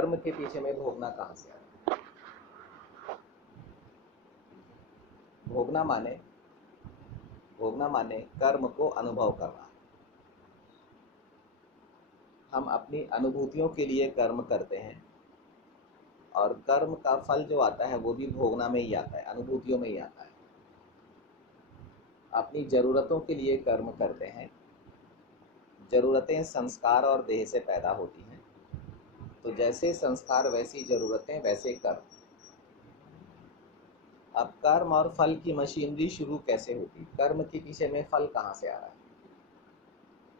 कर्म के पीछे में भोगना कहाँ से आया? भोगना माने कर्म को अनुभव करना। हम अपनी अनुभूतियों के लिए कर्म करते हैं और कर्म का फल जो आता है वो भी भोगना में ही आता है, अनुभूतियों में ही आता है। अपनी जरूरतों के लिए कर्म करते हैं, जरूरतें संस्कार और देह से पैदा होती हैं, तो जैसे संस्कार वैसी जरूरतें वैसे कर्म। अब कर्म और फल की मशीनरी शुरू कैसे होती? कर्म के पीछे में फल कहाँ से आ रहा है,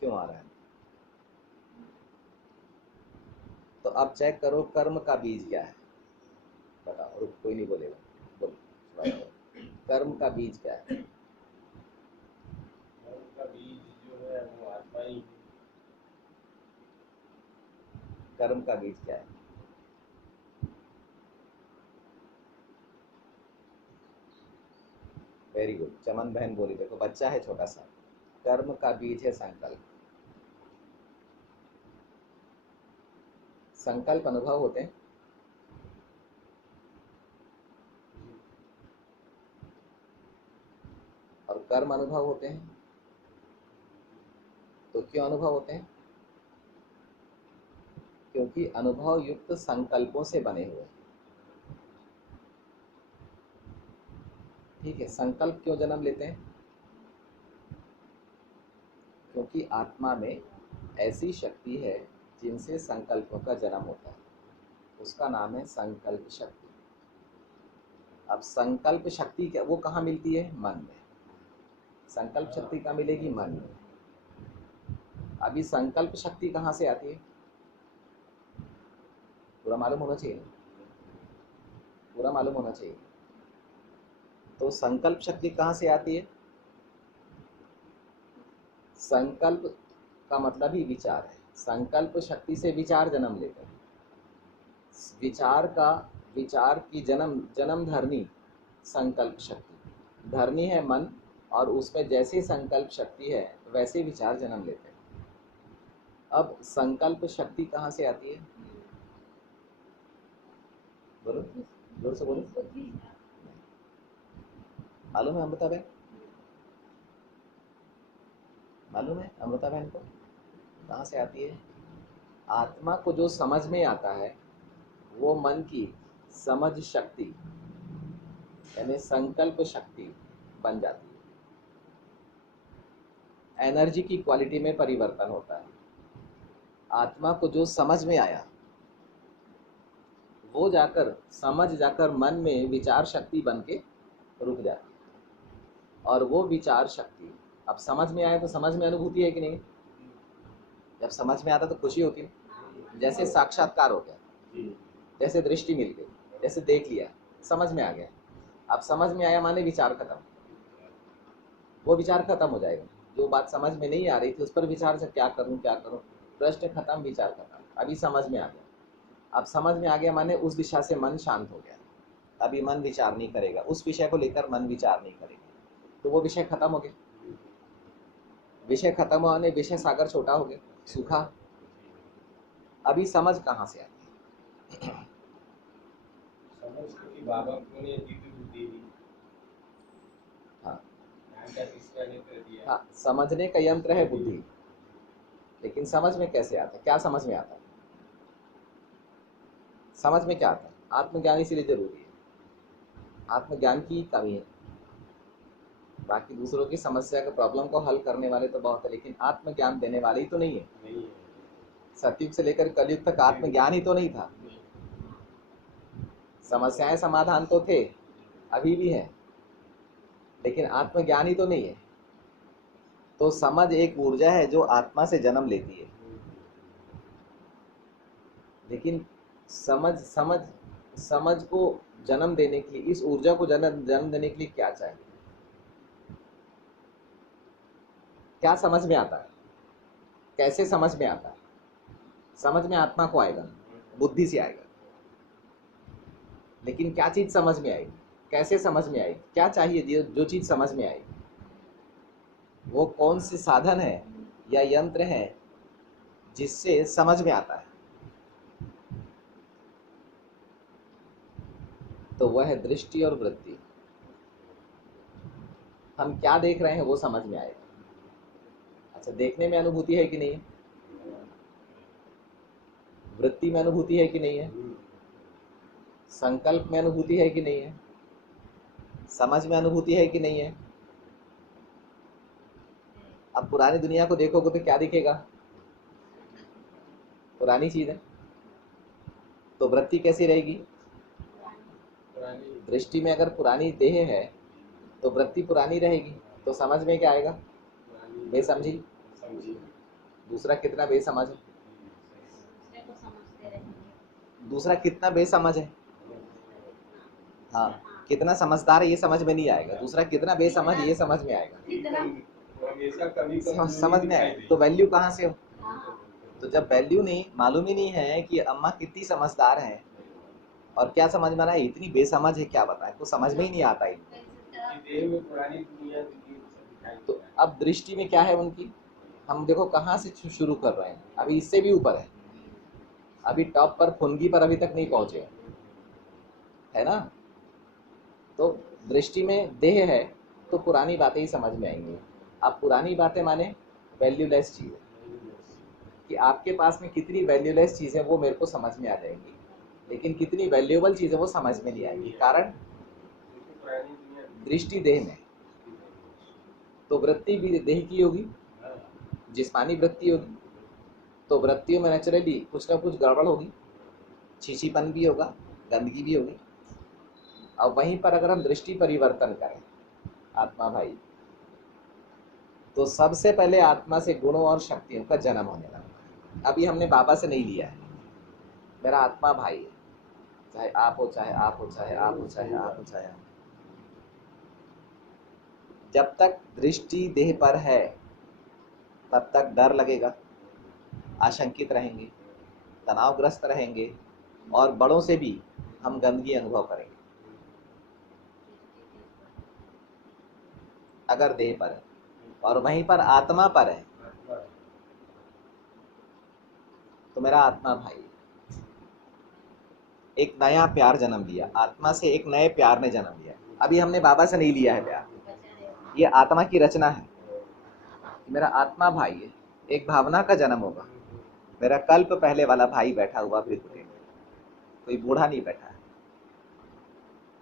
क्यों आ रहा है? तो अब चेक करो कर्म का बीज क्या है, बताओ। रुक, कोई नहीं बोलेगा, बोलो। कर्म का बीज क्या है? कर्म का बीज जो है वो आत्मा ही। कर्म का बीज क्या है? वेरी गुड, चमन बहन बोली। देखो बच्चा है छोटा सा। कर्म का बीज है संकल्प। संकल्प अनुभव होते हैं, और कर्म अनुभव होते हैं। तो क्यों अनुभव होते हैं? क्योंकि अनुभव युक्त संकल्पों से बने हुए हैं। ठीक है, संकल्प क्यों जन्म लेते हैं? क्योंकि आत्मा में ऐसी शक्ति है जिनसे संकल्पों का जन्म होता है, उसका नाम है संकल्प शक्ति। अब संकल्प शक्ति क्या, वो कहाँ मिलती है? मन में। संकल्प शक्ति कहाँ मिलेगी? मन में। अभी संकल्प शक्ति कहाँ से आती है? पूरा मालूम होना चाहिए, पूरा मालूम होना चाहिए। तो संकल्प शक्ति कहाँ से आती है? संकल्प का मतलब ही विचार है। संकल्प शक्ति से विचार जन्म लेते हैं। विचार की जन्म धरनी संकल्प शक्ति। धरनी है मन, और उसमें जैसे संकल्प शक्ति है वैसे विचार जन्म लेते हैं। अब संकल्प शक्ति कहाँ से आती है? बोलो, जोर से बोलो। मालूम है अमृता बहन? मालूम है अमृता बहन को कहाँ से आती है? आत्मा को जो समझ में आता है वो मन की समझ शक्ति यानी संकल्प शक्ति बन जाती है। एनर्जी की क्वालिटी में परिवर्तन होता है। आत्मा को जो समझ में आया वो जाकर मन में विचार शक्ति बन के रुक जाती है। और वो विचार शक्ति अब समझ में आए तो समझ में अनुभूति है कि नहीं? जब समझ में आता तो खुशी होती है, जैसे साक्षात्कार हो गया, जैसे दृष्टि मिल गई, जैसे देख लिया, समझ में आ गया। अब समझ में आया माने विचार खत्म, वो विचार खत्म हो जाएगा। जो बात समझ में नहीं आ रही थी उस पर विचार से क्या करूं, प्रश्न खत्म, विचार खत्म। अभी समझ में आ गया। अब समझ में आ गया माने उस दिशा से मन शांत हो गया। अभी मन विचार नहीं करेगा, उस विषय को लेकर मन विचार नहीं करेगा, तो वो विषय खत्म हो गया। विषय खत्म होने विषय सागर छोटा हो गया, सूखा। अभी समझ कहाँ से आती है? समझ कि बाबा को ने दिव्य बुद्धि दी। हाँ ज्ञान का तीसरा नेत्र दिया। हाँ, समझने का यंत्र है बुद्धि, लेकिन समझ में कैसे आता है? क्या समझ में आता है? समझ में क्या आता है? आत्मज्ञान इसीलिए जरूरी है। आत्मज्ञान की कमी है। बाकी दूसरों की समस्या के प्रॉब्लम को हल करने वाले तो बहुत है, लेकिन आत्मज्ञान देने वाले ही तो नहीं है। नहीं है। सतयुग से लेकर कलयुग तक आत्मज्ञान ही तो नहीं था। समस्याएं समाधान तो थे, अभी भी है, लेकिन आत्मज्ञान ही तो नहीं है। तो समझ एक ऊर्जा है जो आत्मा से जन्म लेती है, लेकिन समझ को जन्म देने के लिए, इस ऊर्जा को जन्म देने के लिए क्या चाहिए? क्या समझ में आता है? कैसे समझ में आता है? समझ में आत्मा को आएगा, बुद्धि से आएगा, लेकिन क्या चीज समझ में आएगी? कैसे समझ में आएगी? क्या चाहिए जो चीज समझ में आएगी? वो कौन से साधन है या यंत्र है जिससे समझ में आता है? तो वह है दृष्टि और वृत्ति। हम क्या देख रहे हैं वो समझ में आएगा। अच्छा, देखने में अनुभूति है कि नहीं है? वृत्ति में अनुभूति है कि नहीं है? संकल्प में अनुभूति है कि नहीं है? समझ में अनुभूति है कि नहीं है? अब पुरानी दुनिया को देखोगे तो क्या दिखेगा? पुरानी चीज है। तो वृत्ति कैसी रहेगी? पुरानी दृष्टि में अगर पुरानी देह है तो वृत्ति पुरानी रहेगी। तो समझ में क्या आएगा? पुरानी बेसमझी। समझी। दूसरा कितना बेसमझ है? दूसरा कितना बेसमझ है? हाँ, कितना समझदार है ये समझ में नहीं आएगा। दूसरा कितना बेसमझ ये समझ में आएगा। हमेशा कभी समझ में आएगा। तो वैल्यू कहाँ से हो? तो जब वैल्यू नहीं, मालूम ही नहीं है कि अम्मा कितनी समझदार है और क्या समझ में आ रहा है, इतनी बेसमझ है, क्या बताएं, तो समझ में ही नहीं आता है। देह में पुरानी दुनिया दिखाई तो अब दृष्टि में क्या है उनकी? हम देखो कहाँ से शुरू कर रहे हैं, अभी इससे भी ऊपर है, अभी टॉप पर फुनगी पर अभी तक नहीं पहुंचे, है ना। तो दृष्टि में देह है तो पुरानी बातें ही समझ में आएंगी। अब पुरानी बातें माने वैल्यूलेस चीज़, कि आपके पास में कितनी वैल्यूलेस चीज़ है वो मेरे को समझ में आ जाएंगी, लेकिन कितनी वैल्यूएबल चीज़ है वो समझ में नहीं आएगी। कारण पुरानी दुनिया दृष्टि देह में, तो वृत्ति भी देह की होगी, जिस्मानी वृत्ति होगी। तो वृत्तियों में नेचुरली कुछ ना कुछ गड़बड़ होगी, छीछीपन भी होगा, गंदगी भी होगी। अब वहीं पर अगर हम दृष्टि परिवर्तन करें आत्मा भाई, तो सबसे पहले आत्मा से गुणों और शक्तियों का जन्म होने लगा। अभी हमने बाबा से नहीं लिया है, मेरा आत्मा भाई है, चाहे आप हो, चाहे आप हो, चाहे आप हो, चाहे आप हो, चाहे आप। जब तक दृष्टि देह पर है तब तक डर लगेगा, आशंकित रहेंगे, तनावग्रस्त रहेंगे और बड़ों से भी हम गंदगी अनुभव करेंगे। अगर देह पर है और वहीं पर आत्मा पर है तो मेरा आत्मा भाई एक नया प्यार जन्म लिया, आत्मा से एक नए प्यार ने जन्म लिया। अभी हमने बाबा से नहीं लिया है प्यार, ये आत्मा की रचना है। मेरा आत्मा भाई है, एक भावना का जन्म होगा। मेरा कल्प पहले वाला भाई बैठा हुआ भृकुटी में, कोई बूढ़ा नहीं बैठा है,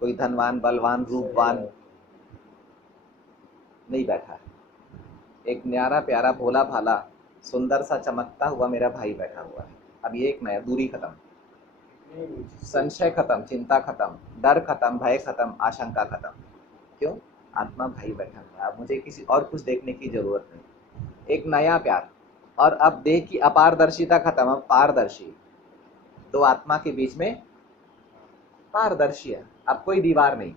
कोई धनवान बलवान रूपवान नहीं बैठा है, एक न्यारा प्यारा भोला भाला सुंदर सा चमकता हुआ मेरा भाई बैठा हुआ है। अब ये एक नया, दूरी खत्म, संशय खत्म, चिंता खत्म, डर खत्म, भय खत्म, आशंका खत्म। क्यों? आत्मा भाई बैठा हुआ है, अब मुझे किसी और कुछ देखने की जरूरत नहीं, एक नया प्यार। और अब देह की अपारदर्शिता खत्म, अब पारदर्शी, दो आत्मा के बीच में पारदर्शी है। अब कोई दीवार नहीं,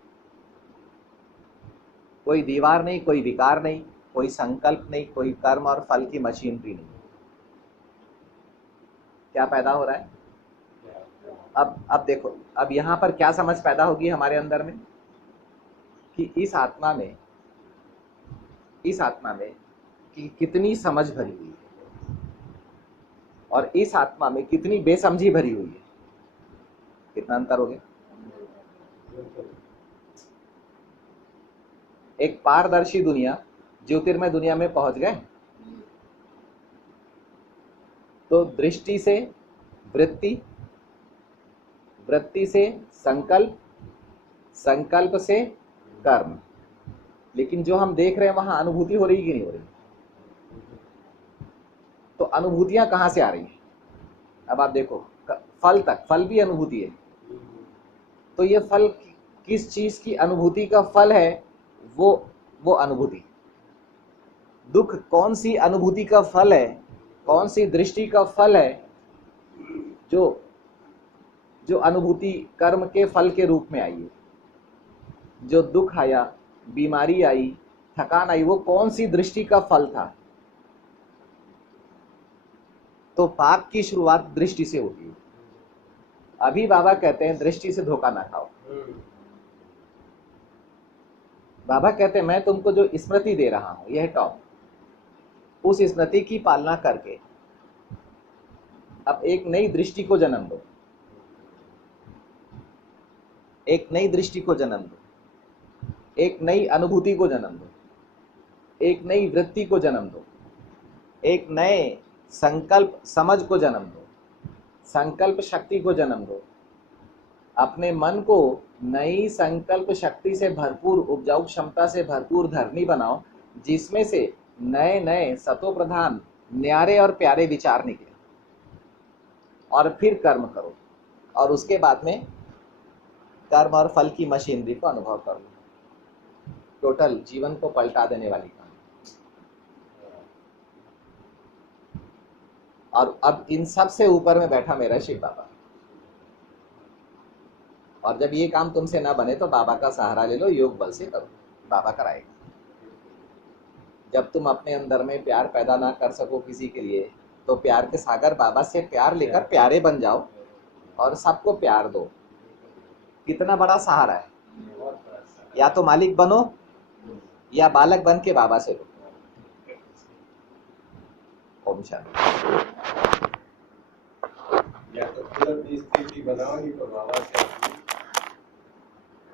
कोई दीवार नहीं, कोई विकार नहीं, कोई संकल्प नहीं, कोई कर्म और फल की मशीनरी नहीं। क्या पैदा हो रहा है? अब देखो, अब यहाँ पर क्या समझ पैदा होगी हमारे अंदर में, कि इस आत्मा में कि कितनी समझ भरी हुई है और इस आत्मा में कितनी बेसमझी भरी हुई है। कितना अंतर हो गया? एक पारदर्शी दुनिया, ज्योतिर्मय दुनिया में पहुंच गए तो दृष्टि से वृत्ति, वृत्ति से संकल्प, संकल्प से कर्म। लेकिन जो हम देख रहे हैं वहां अनुभूति हो रही कि नहीं हो रही? तो अनुभूतियां कहां से आ रही हैं? अब आप देखो, फल तक, फल भी अनुभूति है। तो ये फल किस चीज की अनुभूति का फल है? वो अनुभूति। दुख कौन सी अनुभूति का फल है, कौन सी दृष्टि का फल है? जो अनुभूति कर्म के फल के रूप में आई है। जो दुख आया, बीमारी आई, थकान आई, वो कौन सी दृष्टि का फल था? तो पाप की शुरुआत दृष्टि से होती है। अभी बाबा कहते हैं दृष्टि से धोखा ना खाओ। बाबा कहते हैं मैं तुमको जो स्मृति दे रहा हूं, यह टॉप, उस स्मृति की पालना करके अब एक नई दृष्टि को जन्म दो, एक नई दृष्टि को जन्म दो, एक नई अनुभूति को जन्म दो, एक नई वृत्ति को जन्म दो, एक नए संकल्प समझ को जन्म दो, संकल्प शक्ति को जन्म दो। अपने मन को नई संकल्प शक्ति से भरपूर, उपजाऊ क्षमता से भरपूर धरनी बनाओ, जिसमें से नए नए सतो प्रधान न्यारे और प्यारे विचार निकले। और फिर कर्म करो, और उसके बाद में कर्म और फल की मशीनरी को अनुभव कर लो। टोटल जीवन को पलटा देने वाली कहानी। और अब इन सब से ऊपर में बैठा मेरा शिव बाबा, और जब ये काम तुमसे ना बने तो बाबा का सहारा ले लो, योग बल से करो, बाबा कराएगा। जब तुम अपने अंदर में प्यार पैदा ना कर सको किसी के लिए, तो प्यार के सागर बाबा से प्यार लेकर प्यारे बन जाओ और सबको प्यार दो। कितना बड़ा सहारा है। या तो मालिक बनो या बालक बन के बाबा से लो। ओम शांति। या तो तुरंत स्थिति बनाओगी तो बाबा से